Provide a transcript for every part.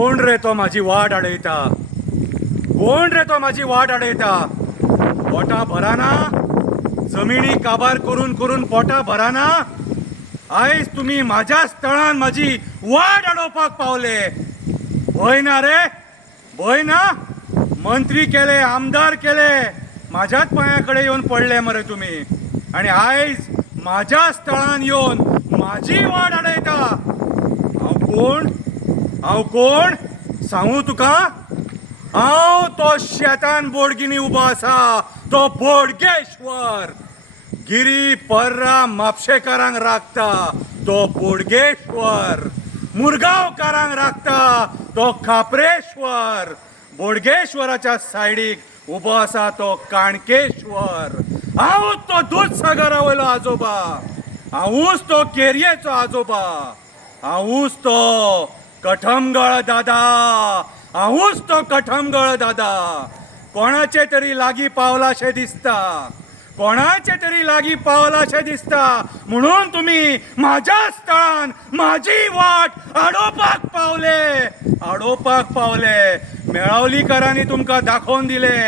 कोण रे तो माझी वाट अडयता? कोण रे तो माझी वाट अडयता? पोटा भराना, जमिनी काबार करून करून पोटा भराना. आयज तुम्ही माझ्याच तळान माझी वाट अडवपाक पावले. भय ना रे, भय ना? मंत्री केले, आमदार केले, माझ्याच पायाकडे येऊन पडले मरे तुम्ही. आणि आयज माझ्याच तळान येऊन माझी वाट अडयता. हांव कोण सांगू तुका? हांव तो शेतान बोडगिनी उबो आसा, तो बोडगेश्वर. गिरी पर्रा म्हापशेकारांक राखता तो बोडगेश्वर. मुरगांवकारांक राखता तो खापरेश्वर. बोडगेश्वराच्या सायडीक उबो आसा तो काणकेश्वर. हांवूच तो दूधसागरा वयलो आजोबा. हांवूच तो केरयेचो आजोबा. हांवूच तो कठमगळ दादा. हांवूच तो कठमगळ दादा. कोणाचे तरी लागीं पावलाशें दिसता, कोणाचे तरी लागीं पावलाशें दिसता, म्हणून तुम्ही म्हाज्याच तळान माझी वाट अडोवपाक पावले. मेळावलीकारांनी तुमकां दाखोवन दिले,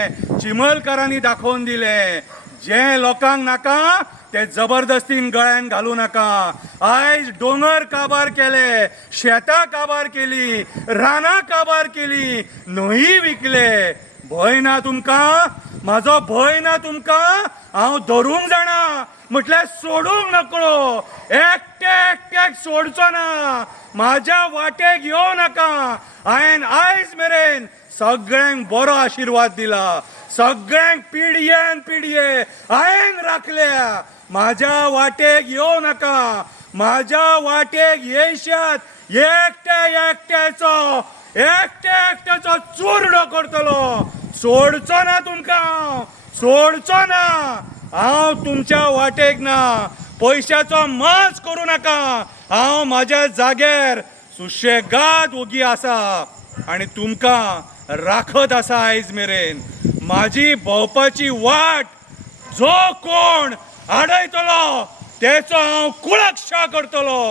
चिमलकारांनी दाखोवन दिले. जे लोकांक नाका ते जबरदस्तीन गळ्यान घालू नका. आयज डोंगर काबार केले, शेतां काबार केली, रानां काबार केली, न्हंयी विकले. भंय ना तुमकां? म्हाजो भंय ना तुमकां? हांव धरूंक जाणा म्हटल्यार सोडूंक नकळो. एकट्याक सोडचो ना. म्हाज्या वाटेक येवं नाका. हांवें आयज मेरेन सगळ्यांक बरो आशिर्वाद दिला. सगळ्यांक पिडये हांवें राखल्या. म्हाज्या वाटेक येवं नाका. म्हाज्या वाटेक येयशात एकट्याचो चुरडो करतलो. सोडचो ना तुमकां, सोडचो ना. हांव तुमच्या वाटेक ना. पयशाचो माज करूं नाका. हांव म्हाज्या जाग्यार सुशेगाद ओगी आसा आनी तुमकां राखत आसा आयज मेरेन. म्हाजी भोंवपाची वाट जो कोण आडयतलो तेचो हांव कुळाक्षां करतलो.